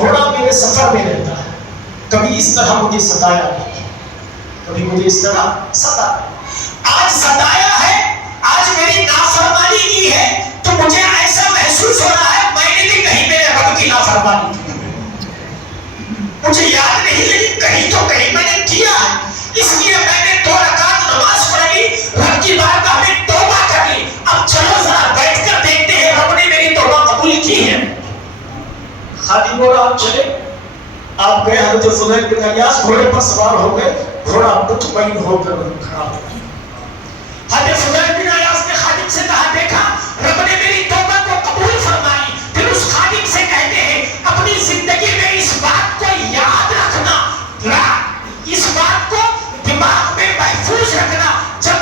گھوڑا میرے سفر میں رہتا ہے، کبھی اس طرح مجھے ستایا نہیں، کبھی مجھے اس طرح ستایا، آج ستایا ہے، آج میری نافرمانی کی ہے تو مجھے ایسا محسوس ہو رہا ہے میں نے بھی کہیں میرے رب کی نافرمانی کی، مجھے یاد نہیں لیکن کہیں تو کہیں میں نے کیا ہے، اس لیے میں نے 2 رکعت نماز پڑھ لی، رب کی بارگاہ میں توبہ کر لی، اب چلو ذرا بیٹھ کر دیکھتے ہیں رب نے میری توبہ قبول کی ہے۔ خادم بولا آپ چلے، آپ گئے، حضرت فضیل بن عیاض گھوڑے پر سوار ہو گئے، گھوڑا مطمئن ہو کر کھڑا ہو گیا۔ حضرت فضیل بن عیاض نے خادم سے کہا دیکھا رب نے میری توبہ کو قبول فرمائی، پھر اس خادم سے کہتے ہیں اپنی زندگی میں اس بات کو یاد رکھنا، اس بات کو دماغ میں محفوظ رکھنا، جب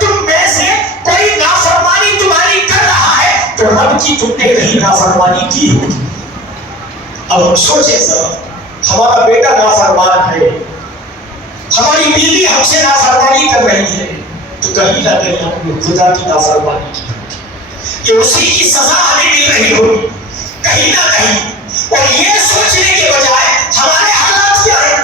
تم میں سے کوئی نافرمانی تمہاری کر رہا ہے تو رب کی تم نے کہیں نافرمانی کی ہوگی۔ اب ہم سوچیں ذرا، ہمارا بیٹا نافرمان ہے، ہماری بیوی ہم سے نافرمانی کر رہی ہے، تو کہیں نہ کہیں ہم نے خدا کی نافرمانی کی ہوگی، کہ اسی کی سزا ہمیں مل رہی ہوگی کہیں نہ کہیں۔ اور یہ سوچنے کے بجائے ہمارے حالات کیا ہے،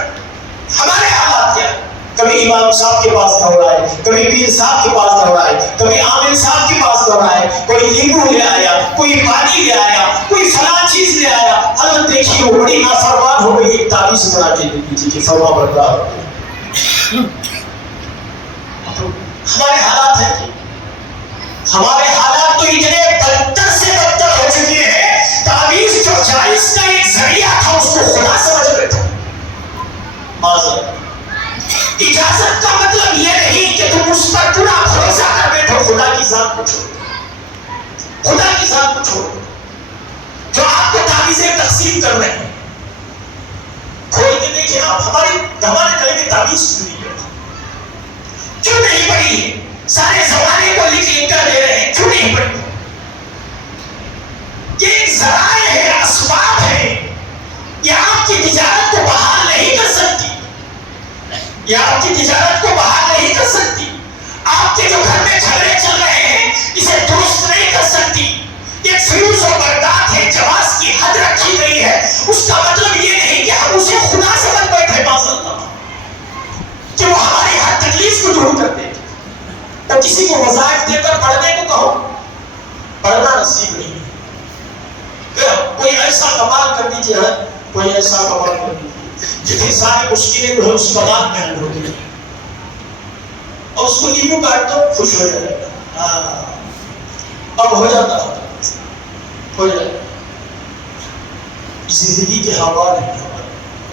ہمارے حالات کیا ہے، کبھی امام صاحب کے پاس دوڑائے، کبھی پیر صاحب کے پاس دوڑائے، کبھی عامل صاحب کے پاس دوڑائے، کوئی لیمو لے آیا، کوئی پانی لے آیا، کوئی فلاں چیز لے آیا، حضرت دیکھیے وہ بڑی نافرمان ہو گئی، ایک تعویذ بنا کے دی تھی کہ فرما بردار ہو۔ ہمارے حالات ہیں کہ ہمارے حالات تو اتنے بدتر سے بدتر ہو چکے ہیں، تعویذ جو جائز کا ایک ذریعہ تھا اس کو خدا سمجھ بیٹھا۔ معذرت، اجازت کا مطلب یہ نہیں کہ تم اس پر پورا بھروسہ کر بیٹھو، خدا کی ذات کو چھوڑو، خدا کی ذات کو چھوڑو، جو آپ کو تعویذیں تقسیم کر رہے ہیں، کھول کے دیکھیں آپ ہمارے گلے میں تعویذ کیوں نہیں پڑی ہے؟ سارے زمانے کو لکھ کر دے رہے ہیں، کیوں نہیں پڑی؟ یہ ایک ذرائع ہے، اسباب ہے، یہ آپ کی تجارت کو بحال نہیں کر سکتی، یہ آپ کی تجارت کو بحال نہیں کر سکتی، آپ کے جو گھر میں جھگڑے چل رہے ہیں اسے درست نہیں کر سکتی، یہ فیوز و بردات ہے، جواز کی حد رکھی گئی ہے، اس کا مطلب یہ نہیں کہ ہم اسے خدا سمجھ بیٹھے معذرت کہ وہ ہماری ہر تکلیف کو دور کر دے، تو کسی کو وظائف دے کر پڑھنے کو کہو، پڑھنا نصیب نہیں ہے، کوئی ایسا کمال کر دیجیے، کوئی ایسا کمال کر دیجیے جتنی ساری مشکلیں جو ہے اس کمال میں حل ہو گئی، اور اس کو نیمبو کاٹ دو خوش ہو جائے گا، اب ہو جاتا ہو جائے گا۔ زندگی کے احوال ہیں، ہمارے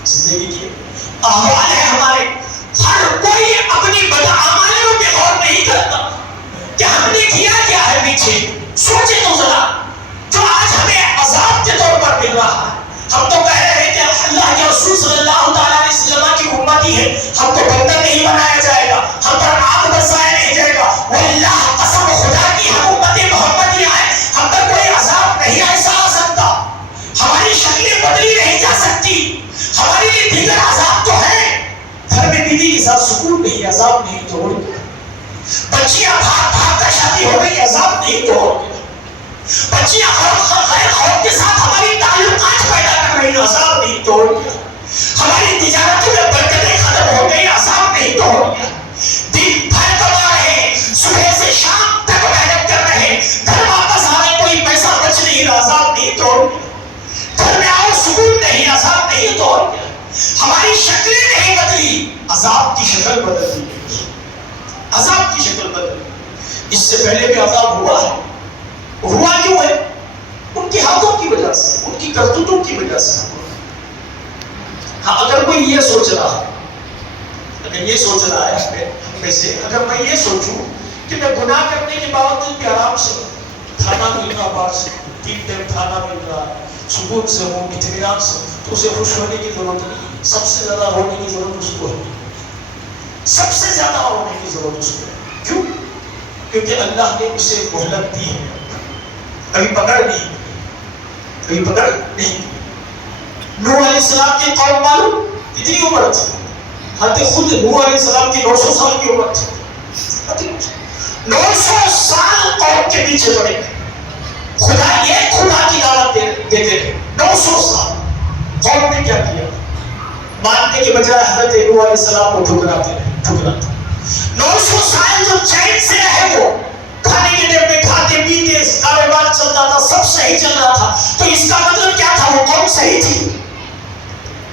زندگی کے احوال ہیں ہمارے، ہر کوئی اپنی بدعمالیوں پہ غور نہیں کرتا کہ ہم نے کیا کیا ہے پیچھے، سوچے تو ذرا، جو آج ہمیں عذاب کے طور پر مل رہا ہے، ہم تو کہہ رہے ہیں کہ اللہ کے رسول صلی اللہ تعالیٰ علیہ وسلم کی امتی ہے، ہم کو بندر نہیں بنایا جائے گا، ہم پر آگ برسایا نہیں جائے گا، واللہ قسم خدا کی ہم امت محمدیہ ہیں، ہم پر کوئی عذاب نہیں ایسا آ سکتا، ہماری شکلیں بدلی نہیں جا سکتی، ہمارے لیے دیگر عذاب تو ہے، گھر میں بیوی کے ساتھ سکون نہیں، عذاب نہیں تو ہو گیا، بچیاں بھاگ کر شادی ہو گئی، عذاب نہیں تو ہو گیا، بچیاں غیر خوف کے ساتھ ہماری تعلقات پیدا کر رہی، عذاب نہیں تو ہو گیا، ہماری تجارتوں میں برکتیں ختم ہو گئی، عذاب نہیں تو ہو گیا، دن بھر کما رہے، صبح سے شام تک محنت کر رہے، گھر واپس آنے کوئی پیسہ بچ نہیں رہا، عذاب نہیں تو ہو گیا، گھر میں آؤ سکون نہیں، عذاب نہیں تو ہو گیا، ہماری شکلیں نہیں بدلی، عذاب کی شکل بدل دی، عذاب کی شکل بدل دی۔ اس سے پہلے بھی عذاب ہوا ہے، ہوا کیوں ہے؟ ان کے ہاتھوں کی وجہ سے، ان کی کرتوتوں کی وجہ سے۔ ہاں اگر کوئی یہ سوچ رہا ہے، اگر یہ سوچ رہا ہے میں سے، اگر میں یہ سوچوں کہ میں گناہ کرنے کے باوجود بھی آرام سے کھانا مل رہا، باہر سے 3 ٹائم کھانا مل رہا، سکون سے ہوں، اطمینان سے، تو اسے خوش ہونے کی ضرورت نہیں، سب سے زیادہ ہونے کی ضرورت اس کو ہے، سب سے زیادہ ہونے کی ضرورت اس کو ہے۔ کیوں؟ کیونکہ اللہ نے اسے مہلت دی ہے، کبھی پکڑ نہیں، کبھی پکڑ نہیں۔ نوح علیہ السلام کی قوم معلوم کتنی عمر تھی؟ حتیٰ خود نوح علیہ السلام کی 900 سال کی عمر تھی، 900 سال قوم کے پیچھے پڑے، خدا کی دعوت دیتے رہے، کھانے کے بجائے حضرت نوح علیہ السلام کو ٹھکراتے 900 سال جو چین سے رہے وہ کھانے کے ٹائم پہ کھاتے پیتے کاروبار چلتا تھا سب صحیح چل رہا تھا تو اس کا مطلب کیا تھا وہ قوم صحیح تھی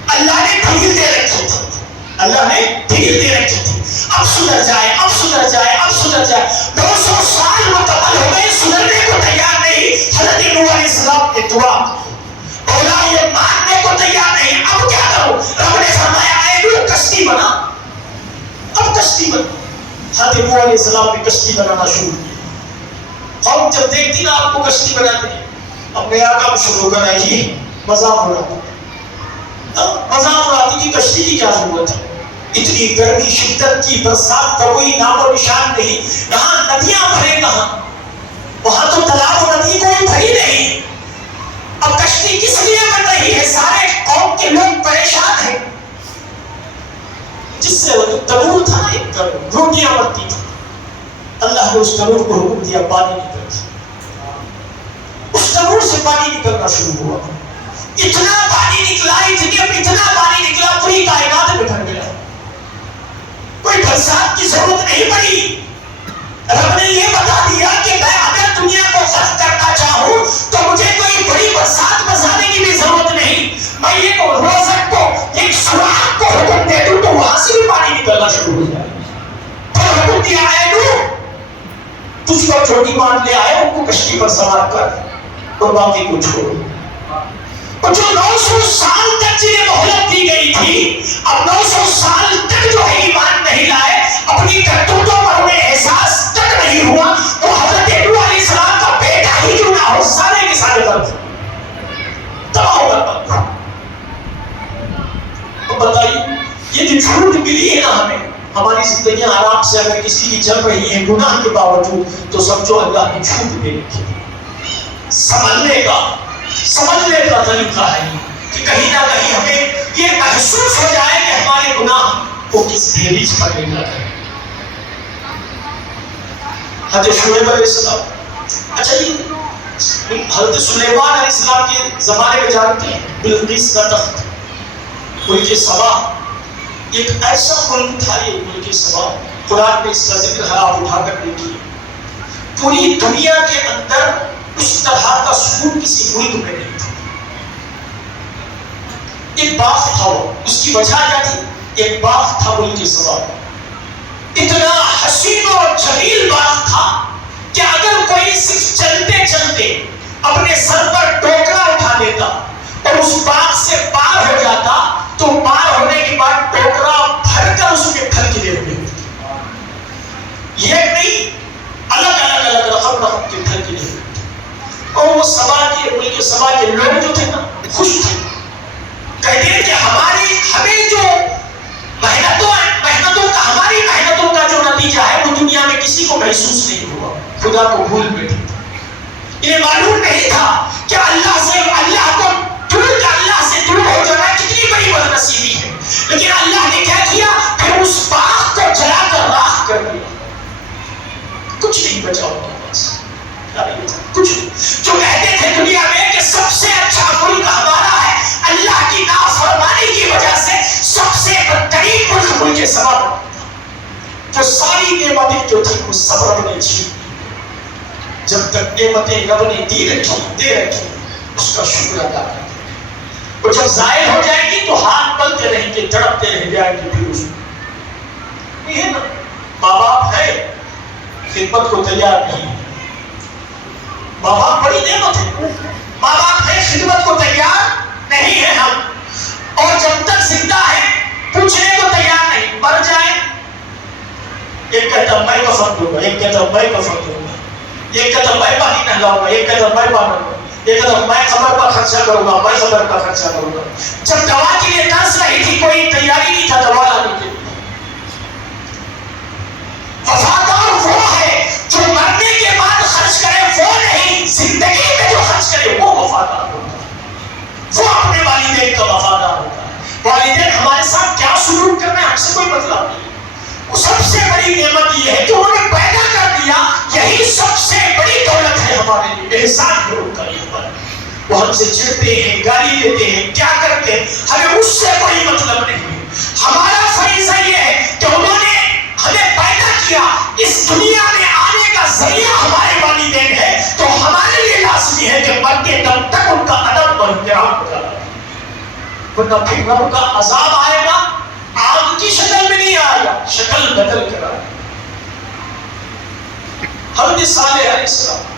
اللہ نے ڈھیل دے رکھی تھی اللہ نے ڈھیل دے رکھی تھی اب سدھر جائے اب سدھر جائے اب سدھر جائے 900 سال مکمل ہو گئے سدھرنے کو تیار نہیں حضرت نوح علیہ السلام نے دعا بولا یہ ماننے کو تیار نہیں اب کیا کروں رب نے فرمایا اے نوح کشتی بنا اب کشتی بنا حضرت نوح علیہ السلام نے کشتی بنانا شروع کیا قوم جب دیکھتی نا آپ کو کشتی بناتے ہیں اب نیا کام شروع کرنا ہی مذاق اڑاتی مذاق اڑاتی کہ کشتی کی کیا ضرورت ہے اتنی گرمی شدت کی برسات کا کوئی نام و نشان نہیں کہاں ندیاں بھرے کہاں وہاں تو تالاب و ندی کوئی بھری نہیں اب کشتی کس لیے بن رہی ہے سارے قوم کے لوگ پریشان ہیں جس سے وہ تنور تھا ایک روٹیاں بنتی تھی اللہ نے اس تنور کو حکم دیا پانی نکل اس تنور سے پانی نکلنا شروع ہوا اتنا پانی نکلا اتنا پانی نکلا پوری کائنات میں بھر گیا کوئی برسات کی ضرورت نہیں پڑی رب نے یہ بتا دیا کہ میں اگر دنیا کو خرچ کرنا چاہوں تو مجھے کوئی بڑی برسات برسانے کی بھی ضرورت نہیں میں ایک روزن کو ایک سوراخ کو حکم دے دوں تو وہاں سے بھی پانی نکلنا شروع ہو جائے پھر حکم دیا ہے نوح تجھ کو چھوٹی مان لے آئے ان کو کشتی پر سوار کر اور باقی کو چھوڑ اور جو 900 سال تک جنہیں مہلت دی گئی تھی اب 900 سال تک جو ہے ایمان نہیں لائے اپنی کرتوتوں پر انہیں احساس تک نہیں ہوا تو حضرت نوح علیہ السلام کا بیٹا ہی کیوں نہ ہو سارے کے سارے درد تباہ ہو گیا تو بتائیے یہ جو چھوٹ ملی ہے نا ہمیں ہماری زندگیاں آرام سے اگر کسی کی چل رہی ہیں گناہ کے باوجود تو سمجھو اللہ نے چھوٹ دے رکھی سمجھنے کا طریقہ ہے کہ کہیں نہ کہیں ہمیں یہ محسوس ہو جائے کہ ہمارے گناہ کو کس دہلیز پر لے جاتے ہیں حضرت شعیب علیہ السلام اچھا یہ حضرت سلیمان علیہ السلام کے زمانے میں جانتے ہیں بلقیس کا تخت ملک سبا ایک ایسا ملک تھا یہ ملک سبا قرآن میں اس کا ذکر ہے آپ اٹھا کر دیکھیے پوری دنیا کے اندر اس طرح کا سکون کسی ملک میں نہیں تھا ایک باغ تھا وہ اس کی وجہ کیا تھی ایک باغ تھا ملک سبا اتنا حسین اور جمیل باغ تھا کہ اگر کوئی صرف چلتے چلتے اپنے سر پر ٹوکرا اٹھا دیتا اور اس باغ سے پار ہو جاتا تو پار ہونے کے بعد ٹوکرا بھر کر اس میں پھل گرے ہوئے ہوتے یہ نہیں الگ رقم کے پھل گرے ہوئے اور وہ سبا کے ملک سبا کے لوگ جو تھے نا خوش تھے کہتے ہیں کہ ہمیں جو محنتوں کا ہماری محنتوں کا جو نتیجہ ہے وہ دنیا میں کسی کو محسوس نہیں ہوا خدا کو بھول بیٹھے تھے انہیں معلوم نہیں تھا کہ اللہ سے دور ہو جانا کتنی بڑی بدنصیبی ہے لیکن اللہ نے کیا کیا پھر اس باغ کو جلا کر راکھ کر دیا کچھ نہیں بچا ان کے پاس کچھ جو کہتے تھے دنیا میں کہ سب سے اچھا ملک ہمارا ہے اللہ کی نافرمانی کی وجہ سے سب سے بدترین ملک سبا جو ساری نعمتیں جو تھی وہ سب رب نے چھین جب تک نعمتیں رب نے دے رکھی اس کا شکر ادا کریں اور جب ظاہر ہو جائے گی تو ہاتھ ملتے رہیں گے تڑپتے رہ جائیں گے پھر اس میں یہ نا ماں باپ ہے خدمت کو تیار نہیں ماں باپ بڑی نعمت ہے ماں باپ ہے خدمت کو تیار نہیں ہے ہم اور جب تک زندہ ہے پوچھنے کو تیار نہیں مر جائے ایک کہتا میں کفن دوں گا ایک کہتا میں کفن دوں گا ایک کہتا میں پانی نہلاؤں گا ایک کہتا میں پانی گا ایک کہتا میں قبر کا خرچہ کروں گا میں قبر کا خرچہ کروں گا جب دوا کے لیے ترس رہی تھی کوئی تیاری نہیں تھا دوا لانے کے لیے وفادار وہ ہے جو مرنے کے بعد خرچ کرے وہ نہیں زندگی میں جو خرچ کرے وہ وفادار ہوتا ہے وہ اپنے والدین کا وفادار ہوتا ہے والدین ہمارے ساتھ کیا سلوک کرنا ہے ہم سے کوئی مطلب نہیں سب سے بڑی نعمت یہ ہے کہ انہوں نے پیدا کر دیا یہی سب سے بڑی دولت ہے ہمارے لیے احسان کرو کا یہ پر وہ ہم سے چڑھتے ہیں گالی دیتے ہیں کیا کرتے ہیں ہمیں اس سے کوئی مطلب نہیں ہمارا فریضہ یہ ہے کہ انہوں نے ہمیں پیدا کیا، اس دنیا میں آنے کا ذریعہ ہمارے والدین ہے، تو ہمارے لیے لازمی ہے کہ مرتے دم تک ان کا ادب اور احترام کرنا، ورنہ پھر رب کا عذاب آئے گا، آگ کی شکل میں نہیں آئے گا، شکل بدل کر آئے گا۔ حضرت صالح علیہ السلام